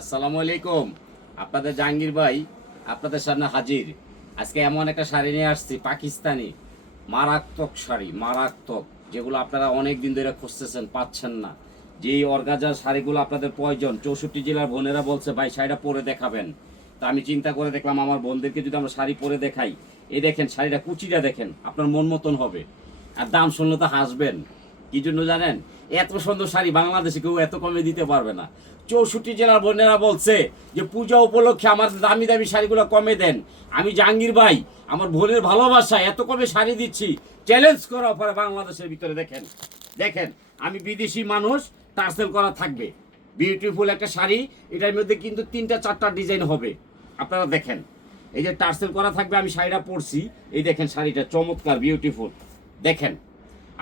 আসসালামু আলাইকুম। আপনাদের জাহাঙ্গীর ভাই আপনাদের সামনে হাজির। আজকে এমন একটা শাড়ি নিয়ে আসছি, পাকিস্তানি মারাত্মক শাড়ি, মারাত্মক, যেগুলো আপনারা অনেক দিন ধরে খুঁজতেছেন, পাচ্ছেন না। যেই অর্গাজার শাড়িগুলো আপনাদের প্রয়োজন, 64 জেলার বোনেরা বলছে ভাই শাড়িটা পরে দেখাবেন। তা আমি চিন্তা করে দেখলাম আমার বোনদেরকে যদি আমরা শাড়ি পরে দেখাই, এই দেখেন শাড়িটা, কুচিটা দেখেন, আপনার মন মতন হবে। আর দাম শুনলে তো হাসবেন। কি জন্য জানেন? এত সুন্দর শাড়ি বাংলাদেশে কেউ এত কমে দিতে পারবে না। 64 জেলার বোনেরা বলছে যে পূজা উপলক্ষে আমার দামি দামি শাড়িগুলো কমে দেন। আমি জাহাঙ্গীর ভাই আমার বোনের ভালোবাসা এত কমে শাড়ি দিচ্ছি, চ্যালেঞ্জ করা পরে বাংলাদেশের ভিতরে দেখেন। দেখেন আমি বিদেশি মানুষ, টার্সেল করা থাকবে, বিউটিফুল একটা শাড়ি। এটার মধ্যে কিন্তু 3-4টা ডিজাইন হবে, আপনারা দেখেন। এই যে টার্সেল করা থাকবে, আমি শাড়িটা পরছি, এই দেখেন শাড়িটা চমৎকার বিউটিফুল। দেখেন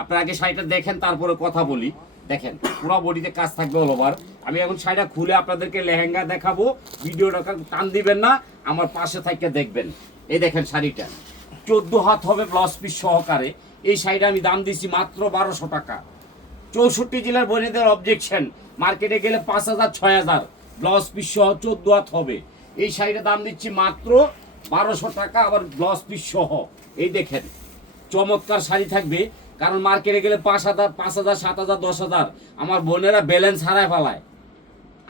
আপনারা আগে শাড়িটা দেখেন, তারপরে কথা বলি। দেখেন পুরো বডিতে কাজ থাকবে অল ওভার। আমি এখন শাড়িটা খুলে আপনাদেরকে লেহেঙ্গা দেখাবো, ভিডিওটা টান দিবেন না, আমার পাশে থাকতে দেখবেন। এই দেখেন শাড়িটা 14 হাত হবে ব্লাউজ পিস সহকারে। এই শাড়িটা আমি দাম দিচ্ছি মাত্র 1200 টাকা। 64 জেলার বোনেদের অবজেকশন, মার্কেটে গেলে 5000 6000, ব্লাউজ পিস সহ 14 হাত হবে। এই শাড়িটার দাম দিচ্ছি মাত্র 1200 টাকা, আবার ব্লাউজ পিস সহ। এই দেখেন চমৎকার শাড়ি থাকবে, কারণ মার্কেটে গেলে 5000 5000 7000 10000 আমার বোনেরা ব্যালেন্স হারায় ফেলায়।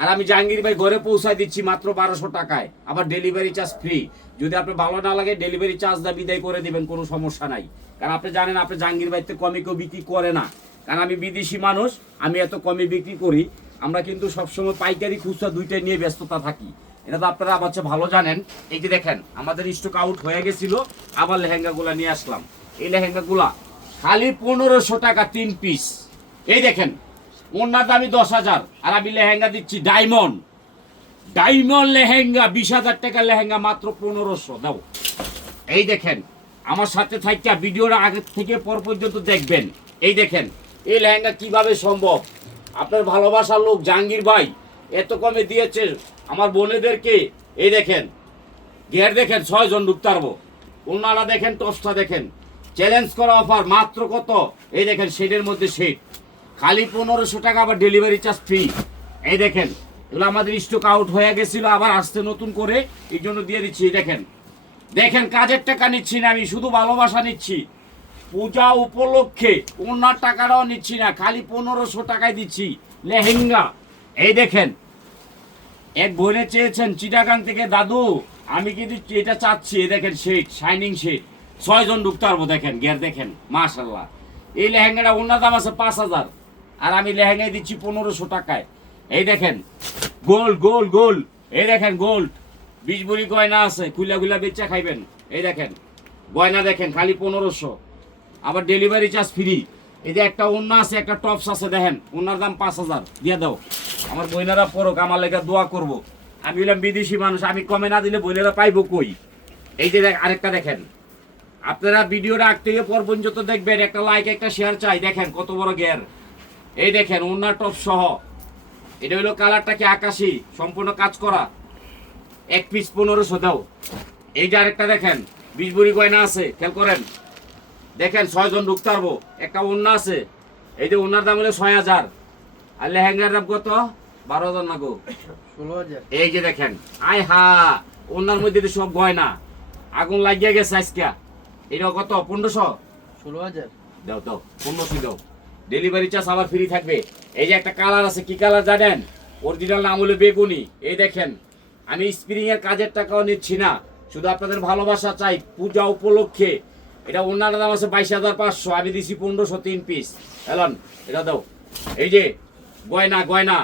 আর আমি জাহাঙ্গীর ভাই ঘরে পৌঁছায় দিচ্ছি মাত্র 1200 টাকায়, আবার ডেলিভারি চার্জ ফ্রি। যদি আপনি ভালো না লাগে ডেলিভারি চার্জটা বিদায় করে দিবেন, কোনো সমস্যা নাই। কারণ আপনি জানেন আপনি জাহাঙ্গীর ভাইতে কমে কেউ বিক্রি করে না, কারণ আমি বিদেশি মানুষ, আমি এত কমে বিক্রি করি। আমরা কিন্তু সবসময় পাইকারি খুচরা দুইটাই নিয়ে ব্যস্ততা থাকি, এটা তো আপনারা আমার চেয়ে ভালো জানেন। এই যে দেখেন আমাদের স্টক আউট হয়ে গেছিল, আবার লেহেঙ্গাগুলা নিয়ে আসলাম। এই লেহেঙ্গাগুলা খালি 1500 টাকা 3 পিস। এই দেখেন ওনার দামি 10,000, আর আমি লেহেঙ্গা দিচ্ছি ডায়মন্ড। ডায়মন্ড লেহেঙ্গা 20,000 টাকার লেহেঙ্গা মাত্র 1500 দাও। এই দেখেন আমার সাথে থাকা ভিডিওটা আগে থেকে পর পর্যন্ত দেখবেন। এই দেখেন এই লেহেঙ্গা কিভাবে সম্ভব। আপনার ভালোবাসার লোক জাহাঙ্গীর ভাই এত কমে দিয়েছে আমার বোনেদেরকে। এই দেখেন ঘের দেখেন, 6 জন ঢুকতে পারবো। ওনারা দেখেন, টপসটা দেখেন, চ্যালেঞ্জ করা অফার মাত্র কত। এই দেখেন শেডের মধ্যে শেড, খালি 1500 টাকা, আবার ডেলিভারি চার্জ ফ্রি। এই দেখেন এগুলো আমাদের স্টক আউট হয়ে গেছিল, আবার আসতে নতুন করে, এই জন্য দিয়ে দিচ্ছি। দেখেন দেখেন কাজের টাকা নিচ্ছি না, আমি শুধু ভালোবাসা নিচ্ছি। পূজা উপলক্ষে ওনার টাকাটাও নিচ্ছি না, খালি 1500 টাকায় দিচ্ছি লেহেঙ্গা। এই দেখেন এক বোনে চেয়েছেন চিটাগাং থেকে, দাদু আমি কিন্তু এটা চাচ্ছি। এই দেখেন শেড, শাইনিং শেড, 6 জন ঢুকতে পারবো। দেখেন গের দেখেন মাশাল্লাহ। এই লেহেঙ্গাটা ওনার দাম আছে 5000, আর আমি লেহেঙ্গায় দিচ্ছি 1500 টাকায়। এই দেখেন গোল্ড গোল্ড গোল্ড, এই দেখেন গোল্ড 20 ভরি গয়না আছে, খুলা খুলা বেচা খাইবেন। এই দেখেন গয়না দেখেন খালি 1500, আবার ডেলিভারি চার্জ ফ্রি। এই যে একটা ওন্না আছে, একটা টপস আছে, দেখেন ওনার দাম 5000, দিয়ে দাও। আমার বইনারা পড়ুক, আমার লেগে দোয়া করব। আমি বললাম বিদেশি মানুষ, আমি কমে না দিলে বইনারা পাইবো কই। এই যে আরেকটা দেখেন, আপনারা ভিডিওটা আগ থেকে পর পর্যন্ত দেখবেন, একটা লাইক একটা শেয়ার চাই। দেখেন কত বড় গের, এই দেখেন ওনার টপ সহ। এটা হলো কালারটা কি আকাশি, সম্পূর্ণ কাজ করা, 1 পিস 1500 দাও। এই যে আরেকটা দেখেন 20 ভরি গয়না আছে, খেয়াল করেন। দেখেন 6 জন ঢুকতে পারবো। একটা ওন্না আছে, এই যে ওনার দাম হলো 6000, আর লেহেঙ্গার দাম কত 12000 না গো 16,000। এই যে দেখেন আয় হা, ওনার মধ্যে তো সব গয়না, আগুন লাগিয়ে গেছে আজকে। এটা কত 1500, 16,000। দাও দাও 1500 দাও, ডেলিভারি চার্জ আবার ফ্রি থাকবে। এই যে একটা কালার আছে, কি কালার জানেন? অরিজিনাল নাম হলো বেগুনি। এই দেখেন আমি স্প্রিং এর কাজের টাকাও নিচ্ছি না, শুধু আপনাদের ভালোবাসা চাই পূজা উপলক্ষে। এটা ওনার দাম আছে 22,500, আমি দিছি 1500 3 পিস। এলন এটা দাও। এই যে গয়না গয়না,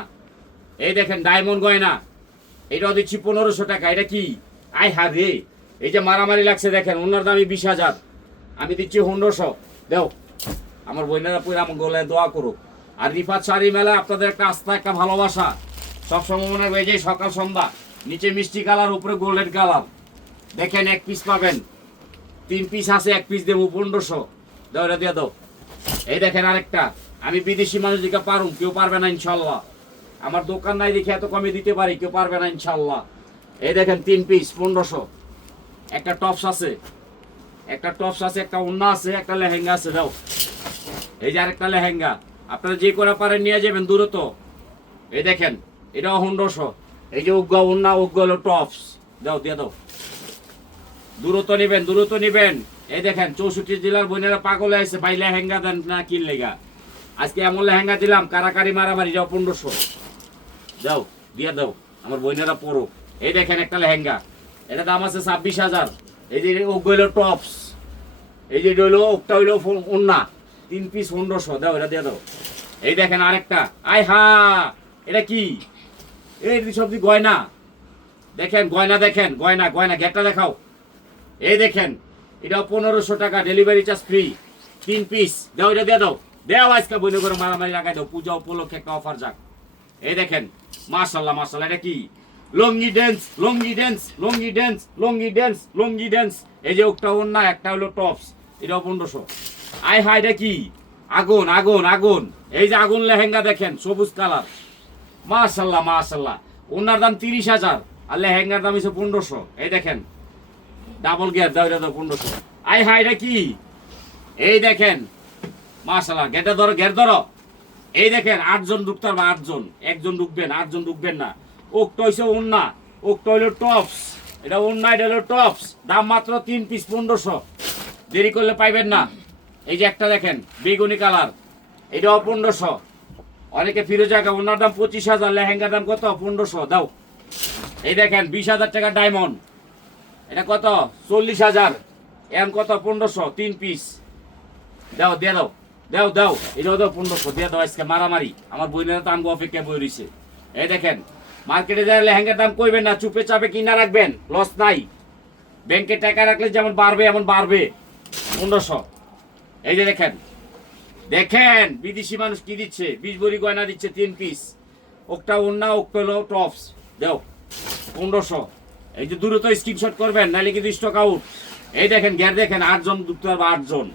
এই দেখেন ডায়মন্ড গয়না, এটাও দিচ্ছি 1500 টাকা। এটা কি আয় হা রে, এই যে মারামারি লাগছে দেখেন, ওনার দামই 20,000, আমি দিচ্ছি 1500 দাও। আমার বোনেরা পুরো আমার গলায় দোয়া করুক। আর রিফাত শাড়ি মেলা আপনাদের একটা আস্থা, একটা ভালোবাসা, সবসময় মনে হয় যে সকাল সন্ধ্যা। নিচে মিষ্টি কালার, উপরে গোল্ডেন কালার। দেখেন 1 পিস পাবেন, 3 পিস আছে, 1 পিস দেবো 1500 দাও। এটা দিয়ে দাও। এই দেখেন আরেকটা, আমি বিদেশি মানুষ দিকে পারুম, কেউ পারবে না ইনশাল্লাহ। আমার দোকান নাই দেখে এত কমে দিতে পারি, কেউ পারবে না ইনশাল্লাহ। এই দেখেন 3 পিস 1500। একটা টপস আছে, একটা টপস আছে, একটা ওন্না আছে, একটা লেহেঙ্গা আছে, দাও। এই যে আরেকটা লেহেঙ্গা, আপনারা যে করে পারেন নিয়ে যাবেন দ্রুত। এই দেখেন এটাও 1500, এই যে উগ্র উন্না উগ্র হলো টপস, দাও দিয়ে দাও, দ্রুত নিবেন। এই দেখেন 64 জেলার বোনেরা পাগল হয়েছে, ভাই লেহেঙ্গা দেন না কি লেগা। আজকে এমন লেহেঙ্গা দিলাম কারাকারি মারামারি, যাও 1500, যাও দিয়ে দাও, আমার বোনেরা পরো। এই দেখেন একটা লেহেঙ্গা, এটা দাম আছে 26,000। এই যে উগ্র হলো টপস, এই যে হইলো ওটা হইলো উন্না, 3 পিস 1500, দাও এটা দিয়ে দাও। এই দেখেন আরেকটা, আয় হা, এটা কি? এই সবজি গয়না দেখেন, গয়না গেটটা দেখাও। এই দেখেন এটাও 1500 টাকা, ডেলিভারি চার্জ ফ্রি, 3 পিস, দাও এটা দিয়ে দাও আজকে বইলে করে মারামারি লাগাই দাও, পূজা উপলক্ষে একটা অফার যাক। এই দেখেন মাশাল্লাহ, এটা কি? লঙ্গি ড্যান্স। এই যে একটা ওন্না, একটা হলো টপস, এটাও 1500। আয় হায়, এটা কি? আগুন। এই যে আগুন লেহেঙ্গা দেখেন, সবুজ কালার, মাশাল্লাহ। ওনার দাম 30,000 আর লেহেঙ্গার দাম হচ্ছে 1500। এই দেখেন ডাবল গিয়ার, দাও এটা দাও 1500। আয় হায়, এটা কি? এই দেখেন মাশাল্লাহ, গেট ধরো। এই দেখেন 8 জন ঢুকতে পারবে, 8 জন, একজন ঢুকবেন, 8 জন ঢুকবেন না। ওকটা হইছে ওন্না, ওকটা হইলো টপস, এটা ওন্না, এটা হলো টপস, দাম মাত্র 3 পিস 1500, দেরি করলে পাইবেন না। এই যে একটা দেখেন বেগুনি কালার, এটাও 1500। অনেকে ফিরে জায়গা, ওনার দাম 25,000, লেহেঙ্গার দাম কত? 1500, দাও। এই দেখেন 20,000 টাকা ডায়মন্ড, এটা কত? 40,000, এখন কত? 1500, 3 পিস, দাও দিয়ে দাও, এটাও দাও 1500, দিয়ে দাও। আজকে মারামারি, আমার বইনেরা তো আমগো অপেক্ষা বই রইছে। এই দেখেন মার্কেটে যায় লেহেঙ্গার দাম কইবেন না, চুপে চাপে কিনা রাখবেন, লস নাই। ব্যাংকে টাকা রাখলে যেমন বাড়বে এমন বাড়বে, 1500। এই যে দেখেন বিদেশি মানুষ কি দিচ্ছে, 20 ভরি গয়না দিচ্ছে, 3 পিস, ওকটা ওন্না, ওকটা হলো টপস, দাও 1500। এই যে দ্রুত স্ক্রিনশট করবেন, নাহলে কিন্তু স্টক আউট। এই দেখেন গ্যার দেখেন, 8 জন ঢুকতে পারবে, 8 জন।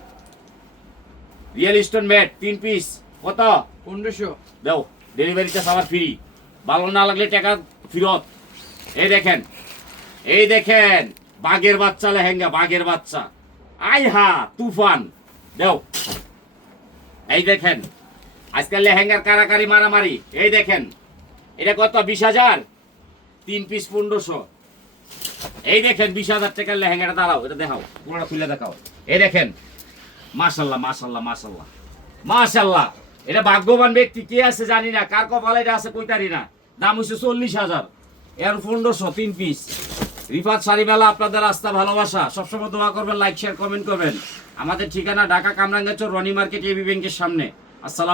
রিয়েল স্টোন ম্যাট 3 পিস, কত? 1500। দাও, ডেলিভারি চার্জ আবার ফ্রি, ভালো না লাগলে টাকা ফেরত। এই দেখেন বাঘের বাচ্চা লেহেঙ্গা, বাঘের বাচ্চা, আয় হা তুফান, দাও। এই দেখেন আজকাল লেহেঙ্গার কারাকারি মারামারি। এই দেখেন এটা কত? 20,000, 3 পিস 1500। এই দেখেন 20,000 টাকার লেহেঙ্গাটা, দাঁড়াও এটা দেখাও, পুরোটা খুলে দেখাও। এই দেখেন মাশাল্লাহ, এটা ভাগ্যবান ব্যক্তি কে আছে জানি না, কার কপালে এটা আছে কইতারি না। দাম হচ্ছে 40,000, এর 1500, 3 পিস। রিফাত শাড়ি মেলা, আপনাদের আস্থা ভালোবাসা, সবসময় দোয়া করবেন, লাইক শেয়ার কমেন্ট করবেন। আমাদের ঠিকানা ঢাকা কামরাঙ্গাচর রনি মার্কেট, এবি ব্যাংকের সামনে। আসসালাম।